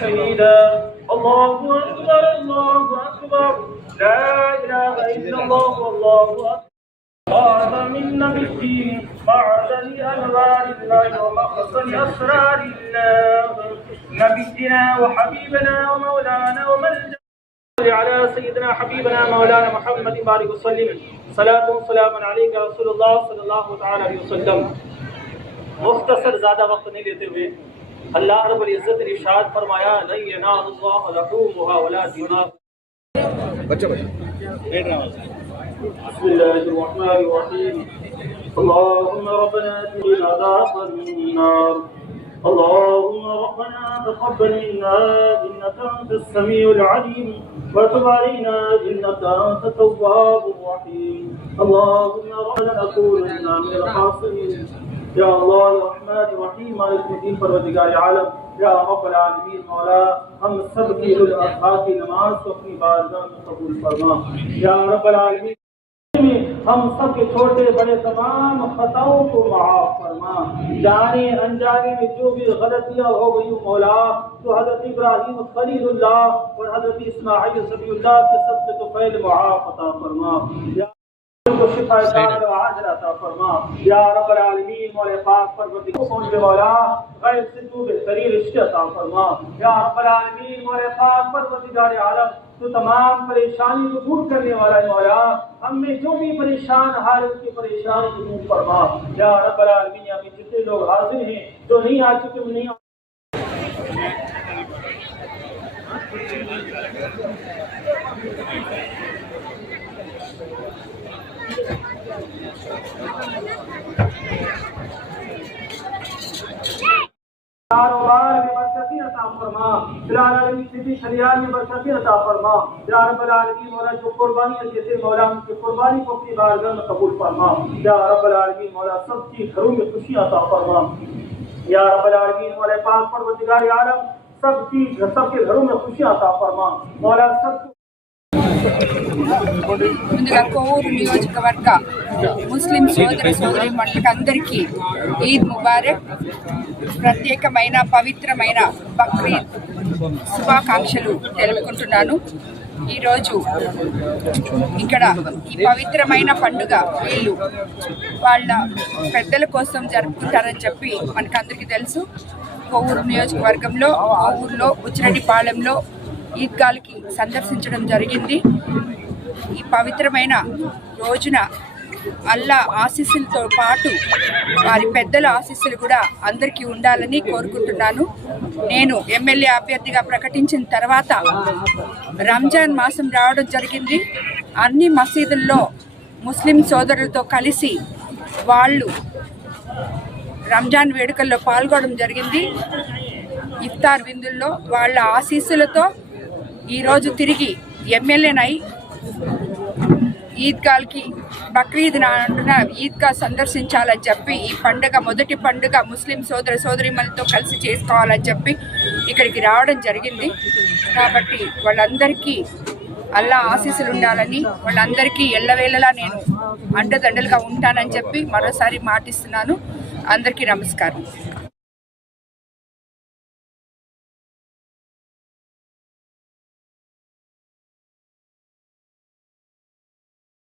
شهيدا الله أكبر الله أكبر لا إله إلا الله والله أكبر هذا من نبي الدين معدن أنوار الله ومقصد أسرار الله نبينا وحبيبنا ومولانا وملجأ على سيدنا حبيبنا مولانا محمد بارك وسلم صلاة وسلام عليك رسول الله صلى الله تعالى عليه وسلم मुख्तसर ज़्यादा वक्त नहीं लेते हुए अल्लाह रब्बुल इज़्ज़त ने इरशाद फरमाया ला यनालुल्लाह लहूमुहा वला दिमाग बिस्मिल्लाहिर्रहमानिर्रहीम अल्लाहुम्मा रब्बना आतिना अज़ाबन नार अल्लाहुम्मा रब्बना तक़ब्बल मिन्ना इन्नका अंतस समीउल अलीम व तुब अलैना इन्नका अंतत तव्वाबुर रहीम अल्लाहुम्मा रब्बना नकूना मिनल खासिरीन या अल्लाह या रहमान रहीम मालिक मुद्दीन परवरदिगार आलम या रब्बुल आलमीन मौला हम सब की ईद अज़हा की नमाज को अपनी बारगाह में कबूल फरमा या रब्बुल आलमीन हम सब के छोटे बड़े तमाम खताओं को माफ फरमा जाने अनजाने में जो भी गलतियां हो गई मौला तो हजरत इब्राहिम खलीलुल्लाह और हजरत इस्माइल ज़बीउल्लाह के सबके तो पहले माफ अता फरमा को शिफा अता फरमा या रब्बुल आलमीन मौला पाक परवरदिगार पहुंचने वाला गैर से तू बेहतरीन रिश्ते अता फरमा या रब्बुल आलमीन मौला पाक परवरदिगार आलम तो तमाम परेशानी को दूर करने वाला है मौला हमें जो भी परेशान हालत की परेशानी को दूर फरमा या रब्बुल आलमीन यहाँ पे जितने लोग हाजिर हैं जो नहीं आ चुके नहीं कारोबार में बरकती अता फरमा फिलहाल सिटी खलियान में बरकती अता फरमा या रब्बुल आलमीन मौला जो कुर्बानियां देते मौला उनकी कुर्बानी को अपनी बारगाह में कबूल फरमा या रब्बुल आलमीन मौला सबकी घरों में खुशियां अता फरमा या रब्बुल आलमीन मौला पाक परवरदिगार आलम सबके घरों में खुशियां अता फरमा मौला सब ముందుగా కోవూరు నియోజకవర్గ ముస్లిం సోదర సోదరీమణులకు అందరికీ ఈద్ ముబారక్ ప్రత్యేకమైన పవిత్రమైన బక్రీద్ శుభాకాంక్షలు తెలుపుకుంటున్నాను. ఈరోజు ఇక్కడ ఈ పవిత్రమైన పండుగ వీళ్ళు వాళ్ళ పెద్దల కోసం జరుపుకుంటారని చెప్పి మనకందరికీ తెలుసు. కోవూరు నియోజకవర్గంలో కోవూరులో ఉచ్చిరెడ్డిపాళెంలో ఈద్గాలకి సందర్శించడం జరిగింది. ఈ పవిత్రమైన రోజున అల్లా ఆశీస్సులతో పాటు వారి పెద్దల ఆశీస్సులు కూడా అందరికీ ఉండాలని కోరుకుంటున్నాను. నేను ఎమ్మెల్యే అభ్యర్థిగా ప్రకటించిన తర్వాత రంజాన్ మాసం రావడం జరిగింది. అన్ని మసీదుల్లో ముస్లిం సోదరులతో కలిసి వాళ్ళు రంజాన్ వేడుకల్లో పాల్గొనడం జరిగింది. ఇఫ్తార్ విందుల్లో వాళ్ళ ఆశీస్సులతో ఈరోజు తిరిగి ఎమ్మెల్యేనై ఈద్గాల్కి బక్రీద్ నాడున ఈద్గా సందర్శించాలని చెప్పి ఈ పండుగ మొదటి పండుగ ముస్లిం సోదర సోదరీమణులతో కలిసి చేసుకోవాలని చెప్పి ఇక్కడికి రావడం జరిగింది. కాబట్టి వాళ్ళందరికీ అల్లా ఆశీస్సులు ఉండాలని వాళ్ళందరికీ ఎల్లవేళలా నేను అండదండలుగా ఉంటానని చెప్పి మరోసారి మాటిస్తున్నాను. అందరికీ నమస్కారం.